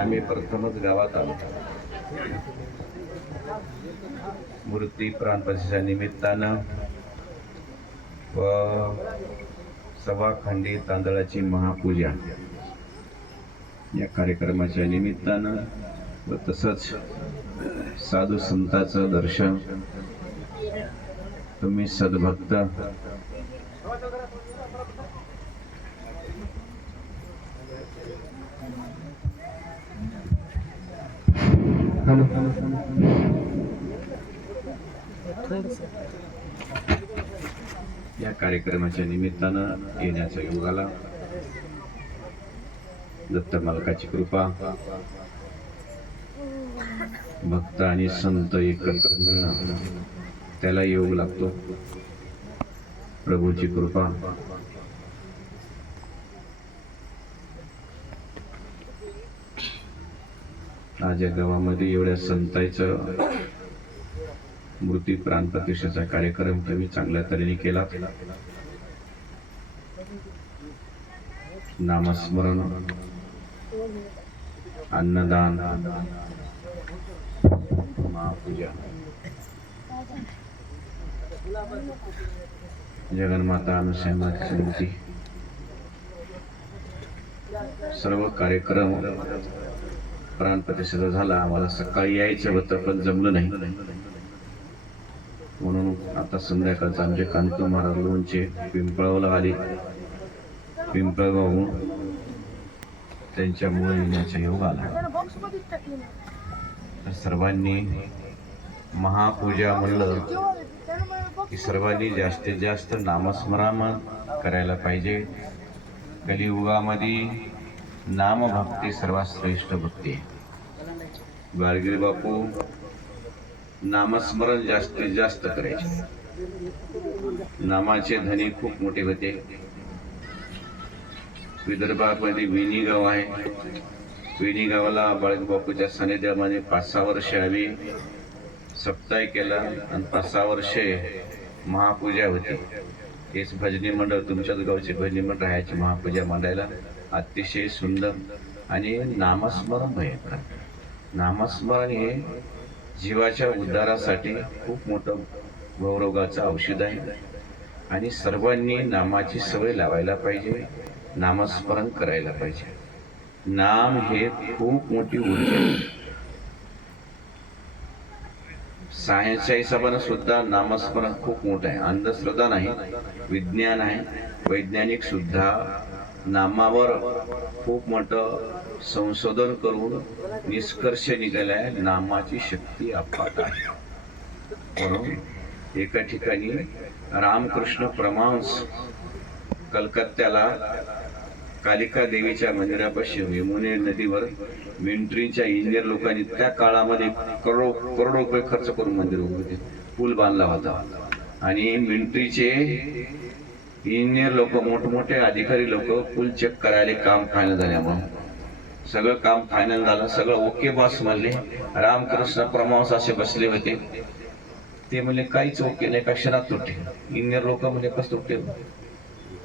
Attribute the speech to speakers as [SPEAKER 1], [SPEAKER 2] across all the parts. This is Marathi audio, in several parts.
[SPEAKER 1] आम्ही प्रथमच गावात आलो. मूर्ती प्राणपतीच्या निमित्तानं व सवाखंडी खंडी तांदळाची महापूजा या कार्यक्रमाच्या निमित्तानं व तसंच साधू संताचं दर्शन तुम्ही सद्भक्त या कार्यक्रमाच्या निमित्तानं येण्याचा योग आला दत्त मालकाची कृपा भक्त आणि संत एकत्र मिळणं त्याला योग लागतो. प्रभूची कृपा. आज या गावामध्ये एवढ्या संतांचं मूर्ती प्राण प्रतिष्ठेचा कार्यक्रम तुम्ही चांगल्या तऱ्हेने केला. नामस्मरण अन्नदान महापूजा. जगन्माता अनुसयमाची मूर्ती सर्व कार्यक्रम प्राण प्रतिष्ठेचा झाला आम्हाला सकाळी यायचं होतं पण जमलं नाही. म्हणून आता संध्याकाळचं आमचे कांतू महाराज लोणचे पिंपळावला आले. पिंपळगावहून त्यांच्यामुळे येण्याचा योग आला. तर सर्वांनी महापूजा म्हणलं की सर्वांनी जास्तीत जास्त नामस्मरण करायला पाहिजे. कलियुगामध्ये नामभक्ती सर्वात श्रेष्ठ भक्ती। आहे गाडगिरी बापू नामस्मरण जास्तीत जास्त करायचे. नामाचे धनी खूप मोठे होते. विदर्भामध्ये विनी गाव आहे. विनी गावाला बाळक बापूच्या सानिध्यामध्ये पाच सहा वर्ष आम्ही सप्ताह केला आणि पाच सहा वर्षे महापूजा होती. हेच भजनी मंडळ तुमच्याच गावचे भजनी मंडळ राहायची महापूजा मांडायला. अतिशय सुंदर आणि नामस्मरण भयंकर. नामस्मरण हे जीवाच्या उद्धारासाठी खूप मोठं गौरवाचं औषध आहे. आणि सर्वांनी नामाची सवय लावायला पाहिजे नामस्मरण करायला पाहिजे. नाम हे खूप मोठी ऊर्जा सायन्सच्या हिशोबानं सुद्धा नामस्मरण खूप मोठं आहे. अंधश्रद्धा नाही विज्ञान आहे. वैज्ञानिक सुद्धा नामावर खूप मोठं संशोधन करून निष्कर्ष निघालाय. नामाची शक्ती अफाट आहे. म्हणून एका ठिकाणी रामकृष्ण परमहंस कलकत्त्याला कालिका देवीच्या मंदिरापाशी यमुने नदीवर मिलिटरीच्या इंजिनियर लोकांनी त्या काळामध्ये करोडो करोडो रुपये खर्च करून मंदिर उभे पूल बांधला होता. आणि मिलिटरीचे इंजिनियर लोक मोठमोठे अधिकारी लोक पूल चेक करायला काम फायनल झाल्यामुळं सगळं काम फायनल झालं सगळं ओके बॉस म्हणले. रामकृष्ण परमहंस असे बसले होते. ते म्हणले काहीच ओके नाही का क्षणात तुटे इंजिनियर लोक म्हणजे कसं तुटे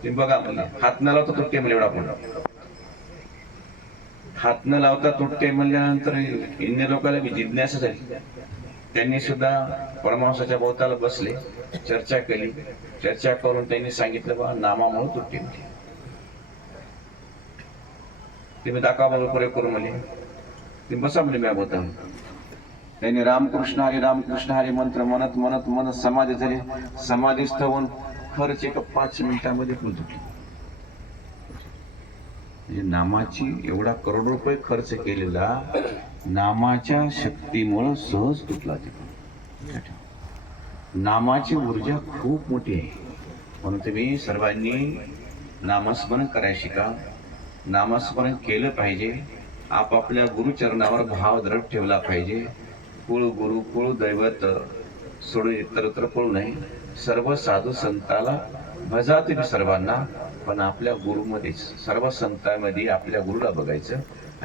[SPEAKER 1] ते बघा म्हणले हात न लावता तुटते म्हणजे एवढा पण हात न लावता तुटते म्हणल्यानंतर इंजिनियर लोकांना मी जिज्ञासा झाली. त्यांनी सुद्धा परमहंसाच्या भोवताला बसले चर्चा केली. चर्चा करून त्यांनी सांगितलं बा नामामुळे तुटी म्हणजे तुम्ही दाखवा पुरे करून म्हणले ते बसा म्हणजे मी होता त्यांनी रामकृष्ण हरी रामकृष्ण हरी मंत्र म्हणत म्हणत म्हणत समाधी झाली. समाधीस्थ होऊन खरंच एका पाच मिनिटामध्ये पूल तुटली म्हणजे नामाची एवढा करोड रुपये खर्च केलेला नामाच्या शक्तीमुळं सहज तुटला ते. नामाची ऊर्जा खूप मोठी आहे. म्हणून तुम्ही सर्वांनी नामस्मरण करायला शिका. नामस्मरण केलं पाहिजे. आपापल्या गुरुचरणावर भाव दृढ ठेवला पाहिजे. कुळ गुरु कुळ दैवत सोडून इतरत्र पळू नये. सर्व साधू संताला भजा तुम्ही सर्वांना. पण आपल्या गुरुमध्येच सर्व संतांमध्ये आपल्या गुरुला बघायचं.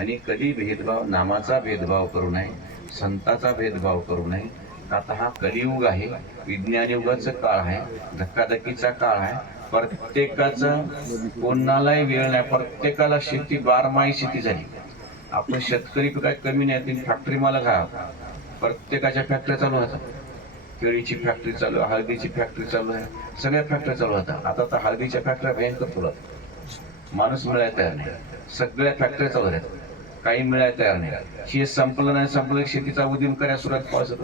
[SPEAKER 1] आणि कधी भेदभाव नामाचा भेदभाव करू नये संताचा भेदभाव करू नये. आता हा कलियुग आहे विज्ञान युगाचा काळ आहे धक्काधक्कीचा काळ आहे. प्रत्येकाचं कोणालाही वेळ नाही प्रत्येकाला शेती बारमाही शेती झाली. आपण शेतकरी काय कमी नाही तीन फॅक्टरी मला आहात. प्रत्येकाच्या फॅक्टरी चालू होतात केळीची फॅक्टरी चालू आहे हळदीची फॅक्टरी चालू आहे. सगळ्या फॅक्टरी चालू होतात आता तर हळदीच्या फॅक्टऱ्या भयंकर फुलत माणूस मिळायला तयार नाही. सगळ्या फॅक्टरी चालू आहेत. काही मिळायला तयार नाही शेत संपलं नाही संपलं शेतीचा उद्यम करायला सुरुवात पावसात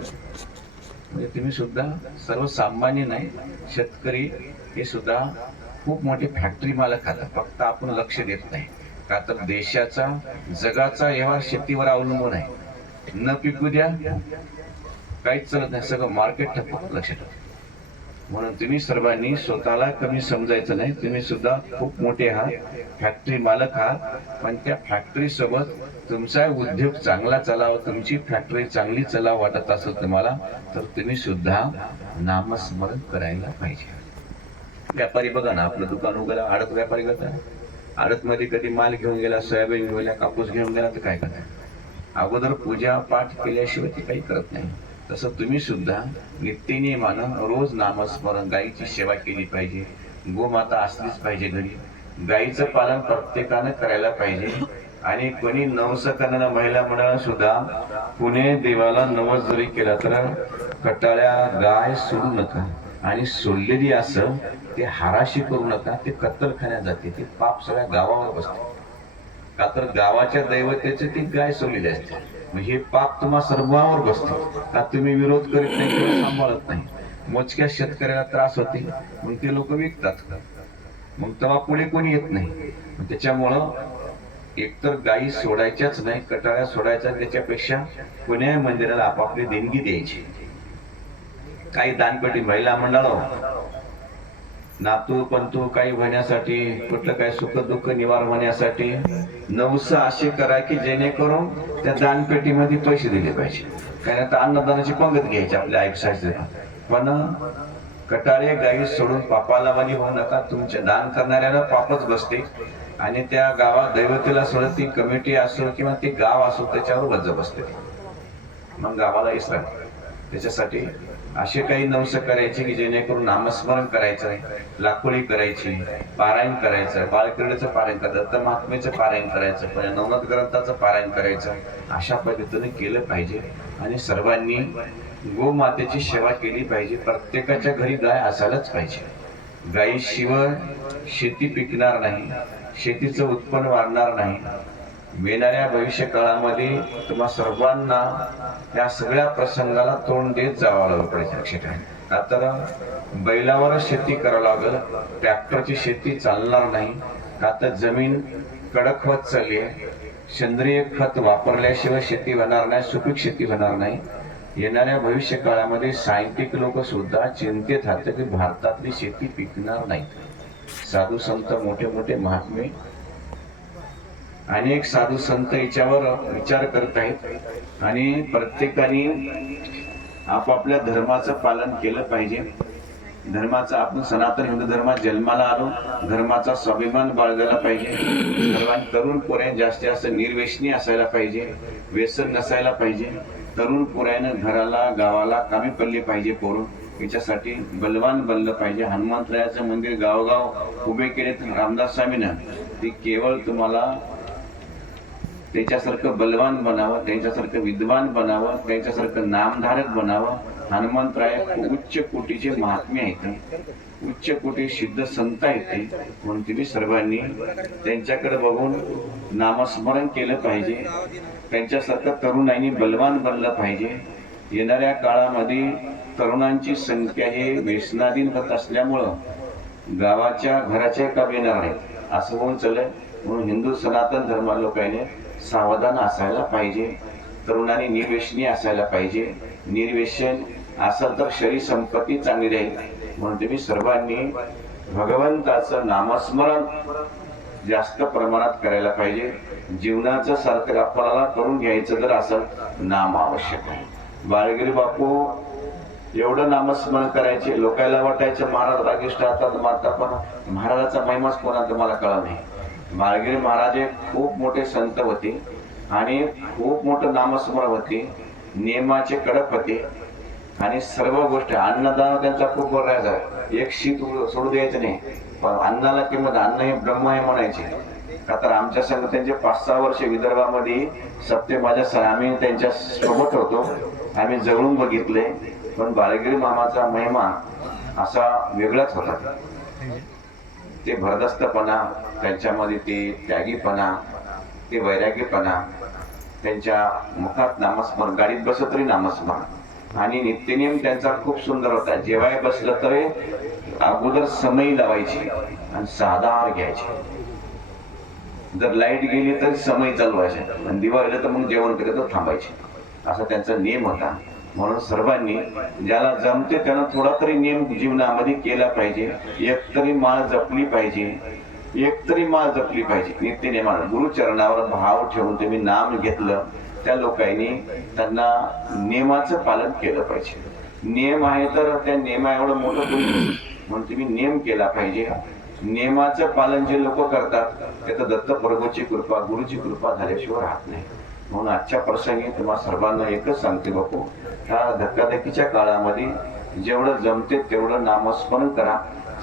[SPEAKER 1] म्हणजे तुम्ही सुद्धा सर्वसामान्य नाही शेतकरी हे सुद्धा खूप मोठी फॅक्टरी मालक खातात फक्त आपण लक्ष देत नाही. का तर देशाचा जगाचा व्यवहार शेतीवर अवलंबून आहे. न पिकू द्या काहीच चालत नाही. सगळं मार्केट ठप्प लक्ष ठेवा. म्हणून तुम्ही सर्वांनी स्वतःला कमी समजायचं नाही. तुम्ही सुद्धा खूप मोठे आहात. फॅक्टरी मालक आहात. पण त्या फॅक्टरी सोबत तुमचा उद्योग चांगला चालावा तुमची फॅक्टरी चांगली चलाव वाटत असेल तुम्हाला तर तुम्ही सुद्धा नामस्मरण करायला पाहिजे. व्यापारी बघा ना आपलं दुकान उघडा आडत व्यापारी करता आडत मध्ये कधी माल घेऊन गेला सोयाबीन घेऊन गेला कापूस घेऊन गेला तर काय करतात अगोदर पूजा पाठ केल्याशिवाय ते काही करत नाही. तसं तुम्ही सुद्धा नित्यनियमानं रोज नामस्मरण गायीची सेवा केली पाहिजे. गोमाता असलीच पाहिजे घरी. गायीचं पालन प्रत्येकानं करायला पाहिजे. आणि कोणी नवस करणाऱ्या महिला मंडळानं सुद्धा पुणे देवाला नवस जरी केला तर कटाळ्या गाय सोडू नका. आणि सोडलेली असं ते हाराशी करू नका. ते कत्तलखान्यात जाते. ते पाप सगळ्या गावावर बसते. का तर गावाच्या दैवतेचे ती गाय सोडलेली असते. म्हणजे हे पाप तुम्हा सर्वांवर बसते. का तुम्ही विरोध करीत नाही किंवा सांभाळत नाही? मोजक्या शेतकऱ्याला त्रास होते मग ते लोक विकतात. मग तेव्हा पुढे कोणी येत नाही. त्याच्यामुळं एकतर गायी सोडायच्याच नाही कटाळ्या सोडायच्या त्याच्यापेक्षा कोण्याही मंदिराला आपापली देणगी द्यायची. काही दानपेटी महिला मंडळ नातू पंतू काही होण्यासाठी कुठलं काय सुख दुःख निवार होण्यासाठी नवस असे करा की जेणेकरून त्या दानपेटीमध्ये पैसे दिले पाहिजे. कारण आता अन्नदानाची पंगत घ्यायची आपल्या आयुष्याचे पण कटाळे गाई सोडून पापाला वाली होऊ नका. तुमचे दान करणाऱ्याला पापच बसते. आणि त्या गावात दैवतेला सोडत ती कमिटी असो किंवा ती गाव असो त्याच्यावर वज बसते. मग गावाला इसरा. त्याच्यासाठी असे काही नवस करायचे की जेणेकरून नामस्मरण करायचं लाखोळी करायची पारायण करायचं बाळक्रीडेचं पारायण करायचं दत्त पारायण करायचं पण नवनाथ ग्रंथाचं पारायण करायचं अशा पद्धतीने केलं पाहिजे. आणि सर्वांनी गोमातेची सेवा केली पाहिजे. प्रत्येकाच्या घरी गाय असायलाच पाहिजे. गायीशिवाय शेती पिकणार नाही शेतीचं उत्पन्न वाढणार नाही. येणाऱ्या भविष्य काळामध्ये तुम्हा सर्वांना या सगळ्या प्रसंगाला तोंड देत जावं लागलं पाहिजे लक्षात आहे आता बैलावरच शेती करावं लागल. ट्रॅक्टरची शेती चालणार नाही. आता जमीन कडक होत चालली आहे. सेंद्रिय खत वापरल्याशिवाय शेती होणार नाही सुपीक शेती होणार नाही. येणाऱ्या भविष्य काळामध्ये सायंटिक लोक सुद्धा चिंतेत राहतात की भारतातली शेती पिकणार नाही साधू संत मोठे मोठे महात्मे अनेक साधू संत याच्यावर विचार करत आहेत आणि प्रत्येकाने आपापल्या धर्माचं पालन केलं पाहिजे. धर्माचा आपण सनातन हिंदू धर्मात जन्माला आलो धर्माचा स्वाभिमान बाळगायला पाहिजे. सर्वांनी तरुण पोऱ्या जास्तीत जास्त निर्वेशनी असायला पाहिजे व्यसन नसायला पाहिजे. तरुण पोऱ्यानं घराला गावाला कामी पडली पाहिजे पोरं. याच्यासाठी बलवान बनलं पाहिजे. हनुमंतरायाचं मंदिर गावगाव उभे केले तर रामदास स्वामीनं. ती केवळ तुम्हाला त्याच्यासारखं बलवान बनावं त्यांच्यासारखं विद्वान बनावं त्यांच्यासारखं नामधारक बनावं. हनुमंतराय उच्च कोटीचे महात्मे आहेत. उच्च कोटी सिद्ध संत आहेत ते. म्हणून तुम्ही सर्वांनी त्यांच्याकडे बघून नामस्मरण केलं पाहिजे. त्यांच्यासारखं तरुणांनी बलवान बनलं पाहिजे. येणाऱ्या काळामध्ये तरुणांची संख्या हे व्यसनाधीन होत असल्यामुळं गावाच्या घराच्या काम येणार आहेत असं होऊन चाललंय. म्हणून हिंदू सनातन धर्म लोकांनी सावधान असायला पाहिजे. तरुणांनी निर्वेशनी असायला पाहिजे. निर्वेशन असेल तर शरीर संपत्ती चांगली राहील. म्हणून तुम्ही सर्वांनी भगवंताचं नामस्मरण जास्त प्रमाणात करायला पाहिजे. जीवनाचं सार्थक आपल्याला करून घ्यायचं तर असं नाम आवश्यक आहे. बाळगिरी बापू एवढं नामस्मरण करायचे लोकायला वाटायचं महाराज रागिष्ट हातात मारता पण महाराजाचा महिमाच कोणा तुम्हाला कळा नाही. बाळगिरी महाराज हे खूप मोठे संत होते आणि खूप मोठं नामस्मरण होते नियमाचे कडक होते. आणि सर्व गोष्टी अन्नदान त्यांचा खूप बरायचा एक शीत सोडू द्यायचं नाही. पण अन्नाला किंमत अन्न हे ब्रह्म आहे म्हणायचे. का तर आमच्या संघ त्यांचे पाच सहा वर्ष विदर्भामध्ये सत्य माझ्या आम्ही त्यांच्यासोबत होतो. आम्ही जवळून बघितले. पण बाळगिरी मामाचा महिमा असा वेगळाच होता. ते भरदस्तपणा त्यांच्यामध्ये ते त्यागीपणा ते वैरागीपणा त्यांच्या मुखात नामस्मरण गाडीत बसत तरी नामस्मरण. आणि नित्यनियम त्यांचा खूप सुंदर होता. जेव्हा बसलं तरी अगोदर समयी लावायची आणि साधा आहार घ्यायची. जर लाइट गेली तर समय चालवायचे. आणि दिवा तर मग जेवण केलं तर थांबायचे. असा त्यांचा नियम होता. म्हणून सर्वांनी ज्याला जमते त्यानं थोडा तरी नियम जीवनामध्ये केला पाहिजे. एक तरी माळ जपली पाहिजे. एक तरी माळ जपली पाहिजे. नित्य नियमानं. गुरुचरणावर भाव ठेवून तुम्ही नाम घेतलं त्या लोकांनी त्यांना नियमाचं पालन केलं पाहिजे. नियम आहे तर त्या नियमा एवढं मोठं म्हणून तुम्ही नियम केला पाहिजे. नियमाचं पालन जे लोक करतात त्याचं दत्त प्रभूची कृपा गुरुची कृपा झाल्याशिवाय राहत नाही. म्हणून आजच्या प्रसंगी तुम्हा सर्वांना एकच सांगते बापू ह्या धक्काधक्कीच्या काळामध्ये जेवढं जमते तेवढं नामस्मरण करा.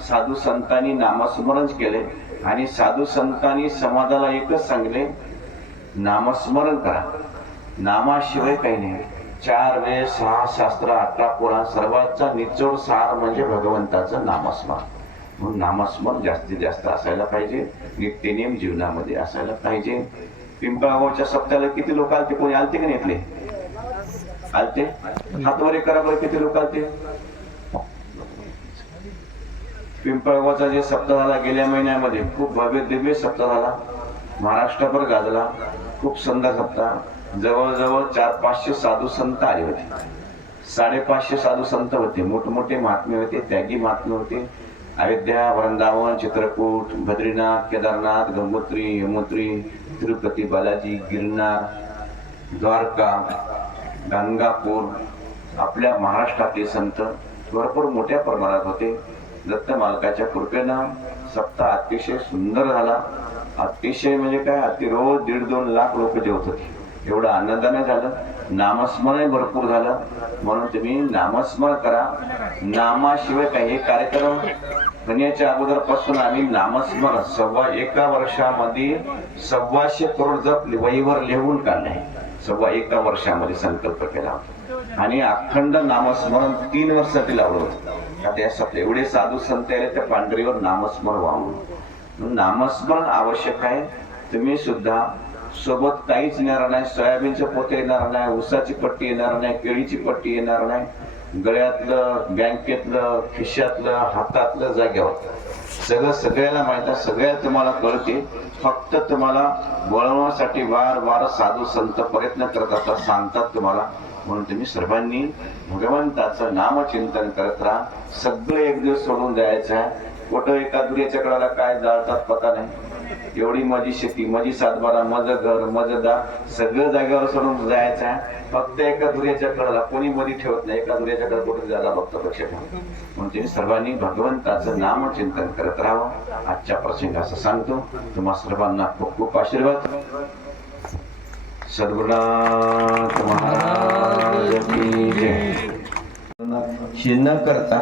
[SPEAKER 1] साधू संतांनी नामस्मरण केले आणि साधू संतांनी समाजाला एकच सांगले नामस्मरण करा. नामाशिवाय काही नाही. चार वेळ सहा शास्त्र अठरा पुराण सर्वांचा निचोड सार म्हणजे भगवंताचं नामस्मरण. म्हणून नामस्मरण जास्तीत जास्त असायला पाहिजे. नित्यनेम जीवनामध्ये असायला पाहिजे. पिंपळगावच्या सप्त्याला किती लोक आलते? कोणी आलते की नाही आलते? हातवारे करा बरं किती लोक आलते? पिंपळगावचा जे सप्ताह झाला गेल्या महिन्यामध्ये खूप भव्य दिव्य सप्ताह झाला. महाराष्ट्रभर गाजला. खूप सुंदर सप्ताह. जवळजवळ चार पाचशे साधू संत आले होते. साडेपाचशे साधू संत होते. मोठमोठे महात्मे होते. त्यागी महात्मे होते. अयोध्या वृंदावन चित्रकूट बद्रीनाथ केदारनाथ गंगोत्री यमुत्री तिरुपती बालाजी गिरनार द्वारका गंगापूर आपल्या महाराष्ट्रातले संत भरपूर मोठ्या प्रमाणात होते. दत्त मालकाच्या कृपेनं सप्ताह अतिशय सुंदर झाला. अतिशय म्हणजे काय? अति रोज दीड दोन लाख लोक जेवत होते. एवढं अन्नदान झालं. नामस्मरण भरपूर झालं. म्हणून तुम्ही नामस्मरण करा. नामाशिवाय काही हे कार्यक्रम होण्याच्या अगोदरपासून आम्ही नामस्मरण सव्वा एका वर्षामध्ये सव्वाशे करोड जप वहीवर लिहून काढले सव्वा एका वर्षामध्ये संकल्प केला होता. आणि अखंड नामस्मरण तीन वर्षासाठी लावलं होतं. आता या एवढे साधू संत आले त्या पांढरीवर नामस्मरण वाहून. नामस्मरण आवश्यक आहे. तुम्ही सुद्धा सोबत काहीच येणार नाही सोयाबीनचे पोते येणार नाही ऊसाची पट्टी येणार नाही केळीची पट्टी येणार नाही. गळ्यातलं बँकेतलं खिशातलं हातातलं जाग्यावर सगळं सगळ्याला माहीत आहे सगळ्या तुम्हाला कळते फक्त तुम्हाला वळवण्यासाठी वार वार साधू संत प्रयत्न करत असतात सांगतात तुम्हाला. म्हणून तुम्ही सर्वांनी भगवंताचं नामचिंतन करत राहा. सगळं एक दिवस सोडून जायचं आहे. कुठं एका दुर्याच्या कडाला काय जाळतात पता नाही. एवढी माझी शेती माझी सातबारा माझं घर माझं दार सगळं जागेवर सोडून जायचं आहे. फक्त एका दुर्याच्या कडाला कोणी मध्ये ठेवत नाही. एका दुर्याच्या कडे कुठे जायला बघतो लक्ष म्हणजे सर्वांनी भगवंताचं नाम चिंतन करत राहावं. आजच्या प्रसंग असं सांगतो. तुम्हा सर्वांना खूप खूप आशीर्वाद. सद्गुरुनाथ महाराज की जय. हे न करता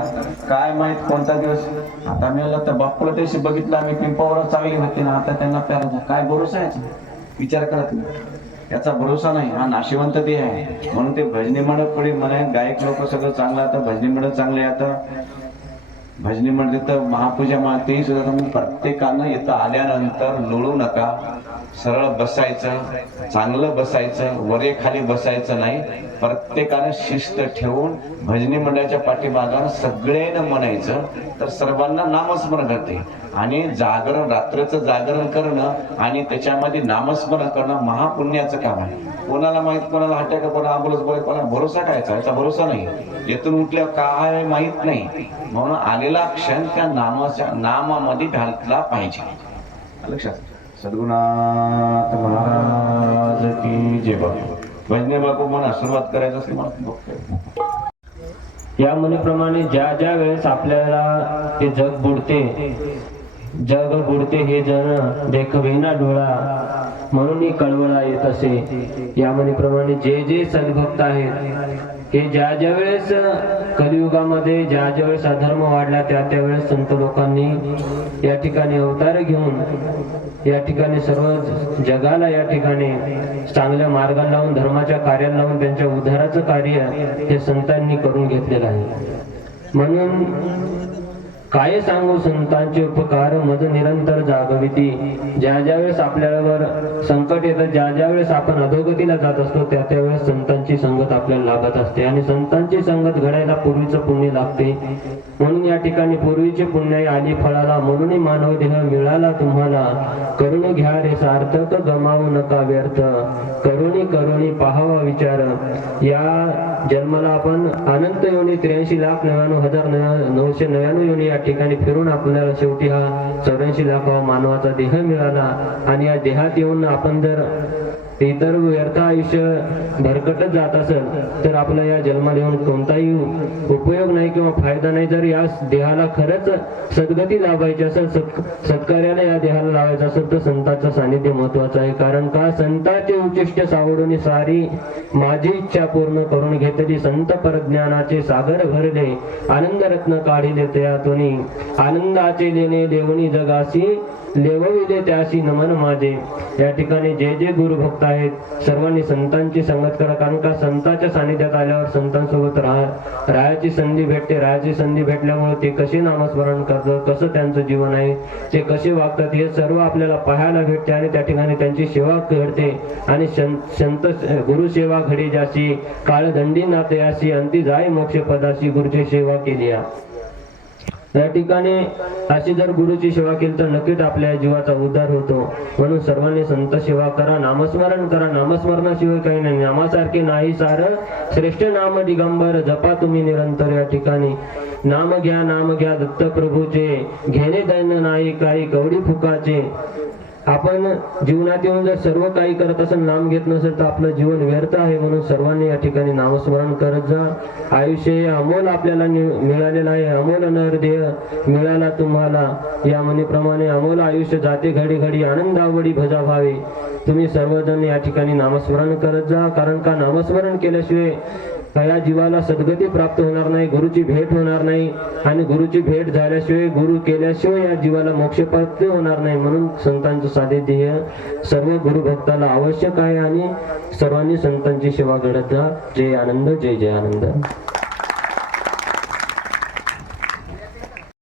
[SPEAKER 1] काय माहीत कोणता दिवस. आता मी तर बापूला त्याशी बघितलं आम्ही पिंपावर चांगली होती ना आता त्यांना प्यारा काय भरोसा आहे याचा? विचार करा तुम्ही याचा भरोसा नाही. हा नाशिवंत ते आहे. म्हणून ते भजनी मंडळ पुढे म्हणे गायक लोक सगळं चांगलं आता भजनी मंडळ चांगले आता. भजनी मंडळ तर महापूजा मानते सुद्धा तुम्ही प्रत्येकानं इथं आल्यानंतर लोळू नका. सरळ बसायचं चांगलं बसायचं वरे खाली बसायचं नाही. प्रत्येकानं शिस्त ठेवून भजनी मंडळाच्या पाठीमागानं सगळ्यांना म्हणायचं तर सर्वांना नामस्मरण करते. आणि जागरण रात्रीचं जागरण करणं आणि त्याच्यामध्ये नामस्मरण करणं महापुण्याचं काम आहे. कोणाला माहीत कोणाला हट्या कोणाला आंबुलच कोणाला भरोसा कायचा याचा भरोसा नाही. येथून उठल्या काय माहीत नाही. म्हणून आलेला पहिला क्षण त्या नामाच्या नामामध्ये घातला पाहिजे. लक्षात सद्गुणात महाराज की जय बाबा. भजने बाबू म्हणा सुरुवात करायचं असेल मला बघतोय.
[SPEAKER 2] या म्हणीप्रमाणे ज्या ज्या वेळेस आपल्याला ते जग बुडते जग बुडते हे जण देखविना डोळा म्हणून ही कळवळा येत असे. या म्हणीप्रमाणे जे जे सद्भक्त आहेत की ज्या ज्या वेळेस कलियुगामध्ये ज्या ज्या वेळेस अधर्म वाढला त्या त्यावेळेस संत लोकांनी या ठिकाणी अवतार घेऊन या ठिकाणी सर्व जगाला या ठिकाणी चांगल्या मार्गाला लावून धर्माच्या कार्याला लावून त्यांच्या उद्धाराचं कार्य हे संतांनी करून घेतलेलं आहे. म्हणून काय सांगू संतांचे उपकार मज निरंतर जागविती. ज्या ज्या वेळेस आपल्यावर संकट येतं ज्या ज्या वेळेस आपण अधोगतीला जात असतो त्या त्यावेळेस संतांची संगत आपल्याला लागत असते. आणि संतांची संगत घडायला पूर्वीचं पुण्य लागते. म्हणून या ठिकाणी पूर्वीचे पुण्य आली फळाला म्हणून मानव देह मिळाला तुम्हाला. करुण घ्या रे सार्थक गमावू नका व्यर्थ. करुणी करुणी पाहावा विचार. या जन्माला आपण अनंत योनी त्र्याऐंशी लाख नव्याण्णव हजार नऊशे नव्याण्णव योनी या ठिकाणी फिरून आपल्याला शेवटी हा चौऱ्याऐंशी लाख मानवाचा देह मिळाला. आणि या देहात येऊन आपण जर इतर व्यर्थ आयुष्य भरकटच जात असेल तर आपला या जन्मा देऊन कोणताही उपयोग नाही किंवा फायदा नाही जर या देहाला खरंच सद्गती लाभायची असेल सत्कार्याला या देहाला लावायचं असेल तर संतांचं सानिध्य महत्वाचं आहे. कारण का? संतांचे उच्चिष्ट सावडून सारी माझी इच्छा पूर्ण करून घेतली. संत परज्ञानाचे सागर भरले आनंद रत्न काढिले त्यातून. आनंदाचे लेणे देवणी जगासी लेवविले त्याशी नमन माझे. या ठिकाणी जे जे गुरुभक्त आहेत. सर्वांनी संतांची संगत करा कारण का संतांच्या सानिध्यात आल्यावर संतांसोबत राहा रायाची संधी भेटते. रायाची संधी भेटल्यामुळे ते कसे नामस्मरण करतात कसं त्यांचं जीवन आहे ते कसे वागतात हे सर्व आपल्याला पाहायला भेटते आणि त्या ठिकाणी त्यांची सेवा घडते आणि संत गुरु सेवा घडी जाशी काळदंडी नातयाशी अंती जाय मोक्ष पदाशी गुरुची सेवा केली आहे. या ठिकाणी अशी जर गुरुची सेवा केली तर नक्कीच आपल्या जीवाचा उद्धार होतो. म्हणून सर्वांनी संत सेवा करा नामस्मरण करा. नामस्मरणाशिवाय काही नाही. नामासारखे नाही सार. श्रेष्ठ नाम दिगंबर जपा तुम्ही निरंतर या ठिकाणी. नाम घ्या नाम घ्या दत्त प्रभूचे घेणे दैन नाही काही कवडी फुकाचे. आपण जीवनात येऊन जर सर्व काही करत असेल नाम घेत नसेल तर आपलं जीवन व्यर्थ आहे म्हणून सर्वांनी या ठिकाणी नामस्मरण करत जा. आयुष्य हे अमोल आपल्याला नि- मिळालेलं आहे. अमोल नरदेह मिळाला तुम्हाला. या म्हणीप्रमाणे अमोल आयुष्य जाते घडी घडी आनंदावडी भजा व्हावे. तुम्ही सर्वजण या ठिकाणी नामस्मरण करत जा. कारण का नामस्मरण केल्याशिवाय या जीवाला सद्गती प्राप्त होणार नाही गुरुची भेट होणार नाही आणि गुरुची भेट झाल्याशिवाय गुरु केल्याशिवाय या जीवाला मोक्ष प्राप्त होणार नाही म्हणून संतांचं साधे ध्येय सर्व गुरुभक्ताला आवश्यक आहे आणि सर्वांनी संतांची सेवा घडत जा. जय आनंद जय जय आनंद.